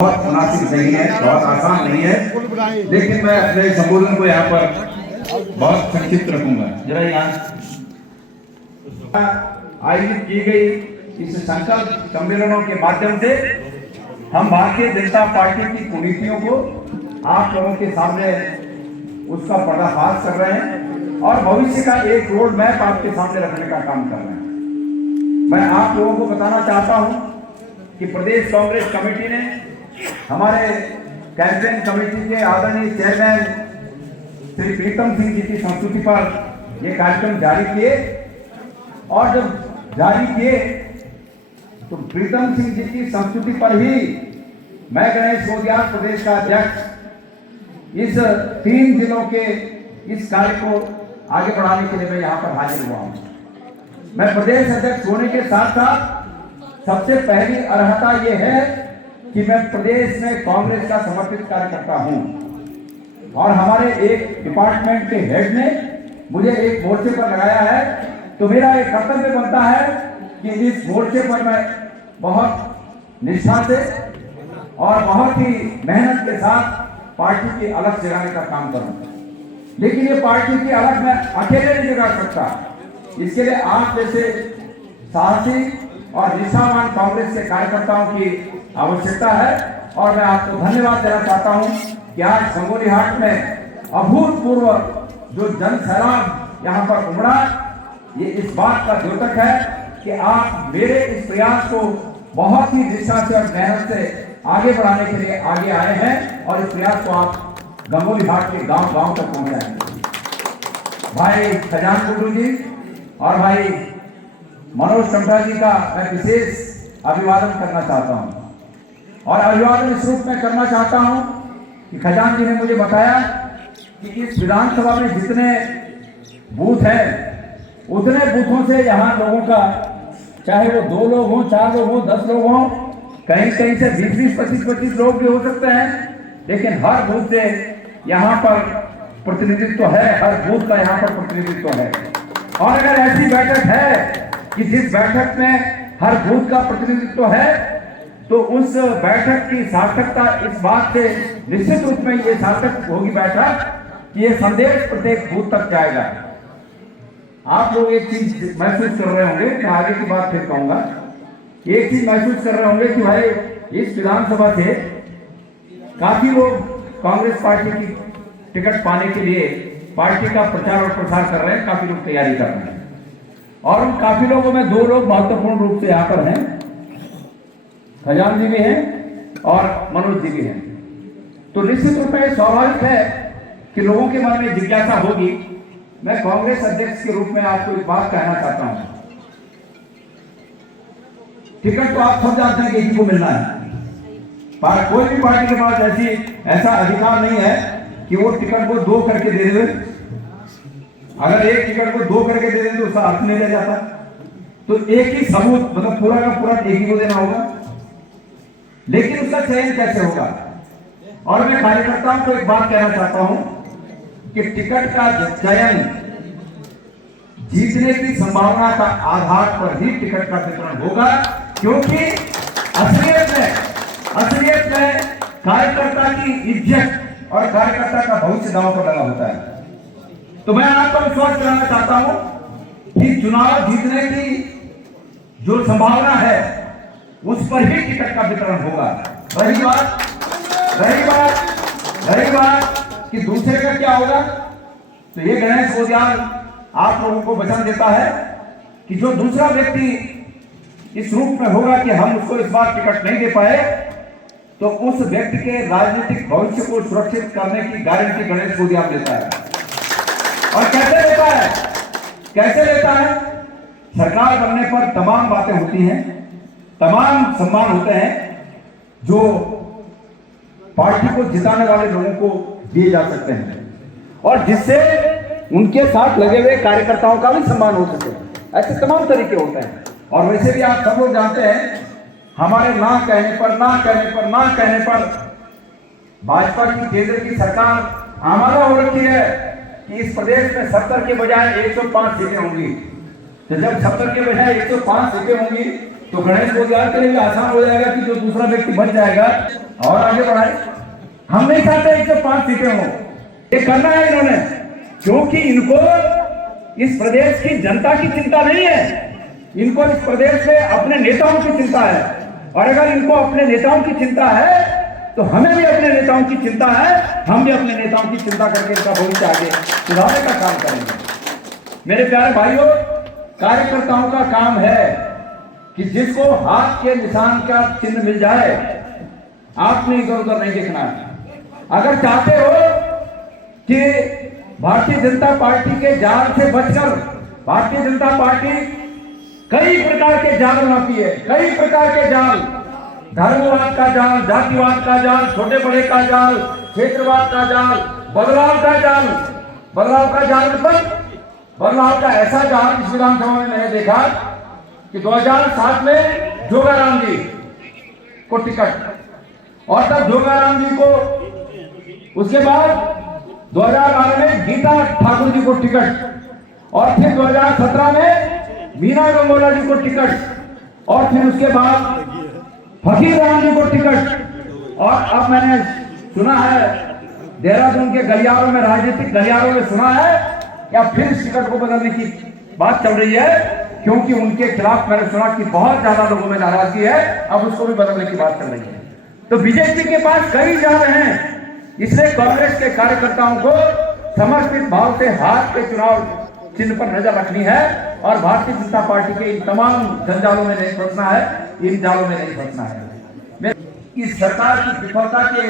बहुत मुनासिब नहीं है, बहुत आसान नहीं है, लेकिन मैं अपने संबोधन को यहाँ पर बहुत संक्षिप्त रखूंगा। जरा यहाँ आयोजित की गई इस संकल्प सम्मेलनों के माध्यम से हम भारतीय जनता पार्टी की कुनीतियों को आप लोगों के सामने उसका पर्दाफाश कर रहे हैं और भविष्य का एक रोड मैप आपके सामने रखने का काम कर रहे हैं। मैं आप लोगों को बताना चाहता हूं कि प्रदेश कांग्रेस कमेटी ने हमारे कैंपेन कमेटी के आदरणीय चेयरमैन श्री प्रीतम सिंह जी की संस्तुति पर यह कार्यक्रम जारी किए और जब जारी किए तो प्रीतम सिंह जी की संस्तुति पर ही मैं गणेश गोदियाल प्रदेश का अध्यक्ष इस 3 जिलों के इस कार्य को आगे बढ़ाने के लिए मैं यहाँ पर हाजिर हुआ हूँ। मैं प्रदेश अध्यक्ष होने के साथ साथ सबसे पहली अर्हता यह है कि मैं प्रदेश में कांग्रेस का समर्पित कार्यकर्ता हूं और हमारे एक डिपार्टमेंट के हेड ने मुझे एक मोर्चे पर लगाया है, तो मेरा एक कर्तव्य बनता है कि इस मोर्चे पर मैं बहुत निष्ठा से और बहुत ही मेहनत के साथ पार्टी की अलग जगाने का काम करूं। लेकिन ये पार्टी की अलग मैं अकेले नहीं जगा सकता, इसके लिए आप जैसे साहसी और निष्ठावान कांग्रेस के कार्यकर्ताओं की आवश्यकता है और मैं आपको धन्यवाद देना चाहता हूं कि आज संगोली हाट में अभूतपूर्व जो जन सैलाब यहां पर उमड़ा, ये इस बात का द्योतक है कि आप मेरे इस प्रयास को बहुत ही निष्ठा से और मेहनत से आगे बढ़ाने के लिए आगे आए हैं और इस प्रयास को आप गंगोली हाट के गांव-गांव तक पहुंचाएंगे। भाई खजान गुरु जी और भाई मनोज टंडा जी का मैं विशेष अभिवादन करना चाहता हूं और अभिवादन इस रूप में करना चाहता हूं कि खजान जी ने मुझे बताया कि इस विधानसभा में जितने बूथ हैं उतने बूथों से यहाँ लोगों का, चाहे वो 2 लोग हों, 4 लोग हों, 10 लोग हों, कहीं कहीं से 20-20, 25-25 लोग भी हो सकते हैं, लेकिन हर बूथ से यहाँ पर प्रतिनिधित्व है, हर बूथ का यहाँ पर प्रतिनिधित्व है। और अगर ऐसी बैठक है कि जिस बैठक में हर बूथ का प्रतिनिधित्व है तो उस बैठक की सार्थकता इस बात से निश्चित रूप में ये सार्थक होगी बैठक कि ये संदेश प्रत्येक बूथ तक जाएगा। आप लोग एक चीज महसूस कर रहे होंगे, मैं आगे की बात फिर कहूंगा, एक चीज महसूस कर रहे होंगे कि भाई इस विधानसभा से काफी लोग कांग्रेस पार्टी की टिकट पाने के लिए पार्टी का प्रचार और प्रसार कर रहे हैं, काफी लोग तैयारी कर रहे हैं और उन काफी लोगों में 2 लोग महत्वपूर्ण रूप से यहाँ पर हैं, खजान जी भी हैं और मनोज जी भी हैं। तो निश्चित रूप में स्वाभाविक है कि लोगों के मन में जिज्ञासा होगी। मैं कांग्रेस अध्यक्ष के रूप में आपको एक बात कहना चाहता हूं, टिकट तो आप सब जानते हैं कि किसी को मिलना है, पर कोई भी पार्टी के पास ऐसा अधिकार नहीं है कि वो टिकट को 2 करके दे दे। अगर एक टिकट को 2 करके दे दें तो उसका अर्थ नहीं रह जाता, तो एक ही सबूत मतलब पूरा का पूरा एक ही को देना होगा, लेकिन उसका चयन कैसे होगा। और मैं कार्यकर्ताओं को एक बात कहना चाहता हूं कि टिकट का चयन जीतने की संभावना का आधार पर ही टिकट का वितरण होगा, क्योंकि असलियत में कार्यकर्ता की इज्जत और कार्यकर्ता का भविष्य दांव पर लगा होता है। तो मैं आपको विश्वास दिलाना चाहता हूं कि चुनाव जीतने की जो संभावना है उस पर ही टिकट का वितरण होगा। रही बात कि दूसरे का क्या होगा, तो ये गणेश गोदियाल आप लोगों को वचन देता है कि जो दूसरा व्यक्ति इस रूप में होगा कि हम उसको इस बार टिकट नहीं दे पाए, तो उस व्यक्ति के राजनीतिक भविष्य को सुरक्षित करने की गारंटी गणेश गोदियाल लेता है। और कैसे लेता है? सरकार बनने पर तमाम बातें होती हैं, तमाम सम्मान होते हैं जो पार्टी को जिताने वाले लोगों को दिए जा सकते हैं और जिससे उनके साथ लगे हुए कार्यकर्ताओं का भी सम्मान हो सके। ऐसे तमाम तरीके होते हैं और वैसे भी आप सब लोग जानते हैं हमारे ना कहने पर भाजपा की केंद्र की सरकार आमादा हो रखी है कि इस प्रदेश में 70 के बजाय 105 सीटें होंगी। तो जब 70 के बजाय 105 सीटें होंगी तो गणेश रोजगार के लिए भी आसान हो जाएगा कि जो दूसरा व्यक्ति बच जाएगा और आगे बढ़ाए। हम नहीं चाहते 105 सीटें हो, ये करना है इन्होंने, क्योंकि इनको इस प्रदेश की जनता की चिंता नहीं है, इनको इस प्रदेश में अपने नेताओं की चिंता है। और अगर इनको अपने नेताओं की चिंता है तो हमें भी अपने नेताओं की चिंता है, हम भी अपने नेताओं की चिंता करके इनका भविष्य आगे सुधारने का काम करेंगे। मेरे प्यारे भाइयों, कार्यकर्ताओं का काम है कि जिसको हाथ के निशान का चिन्ह मिल जाए, आपने इधर उधर नहीं देखना है। अगर चाहते हो कि भारतीय जनता पार्टी के जाल से बचकर, भारतीय जनता पार्टी कई प्रकार के जाल बनाती है, कई प्रकार के जाल, धर्मवाद का जाल, जातिवाद का जाल, छोटे बड़े का जाल, क्षेत्रवाद का जाल, बदलाव का जाल। बदलाव का जाल मतलब बदलाव का ऐसा जाल इस विधानसभा में मैंने देखा कि 2007 में जोगाराम जी को टिकट, और तब जोगाराम जी को, उसके बाद 2012 में गीता ठाकुर जी को टिकट, और फिर 2017 में मीना गंगोला जी को टिकट, और फिर उसके बाद फकीर राम जी को टिकट। और अब मैंने सुना है देहरादून के गलियारों में, राजनीतिक गलियारों में सुना है या फिर इस टिकट को बदलने की बात चल रही है, क्योंकि उनके खिलाफ मैंने सुना कि बहुत ज्यादा लोगों में नाराजगी है, अब उसको भी बदलने की बात चल रही है। तो बीजेपी के पास कई जाल हैं, इसलिए कांग्रेस के कार्यकर्ताओं को समर्पित भाव से हाथ के चुनाव चिन्ह पर नजर रखनी है और भारतीय जनता पार्टी के इन तमाम जंजालों में नहीं फंसना है, इन जालों में नहीं फंसना है। इस सरकार की विफलता के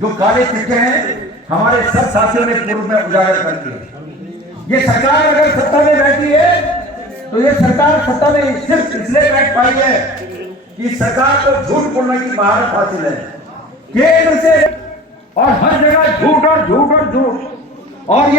जो काले चिट्ठे हैं हमारे सब साथियों ने पूर्व में उजागर कर दिए। ये सरकार अगर सत्ता में बैठी है तो ये सरकार सत्ता में सिर्फ इसलिए बैठ पाई है कि सरकार को झूठ बोलने की महारत हासिल है, केंद्र से और हर जगह झूठ और झूठ और झूठ। और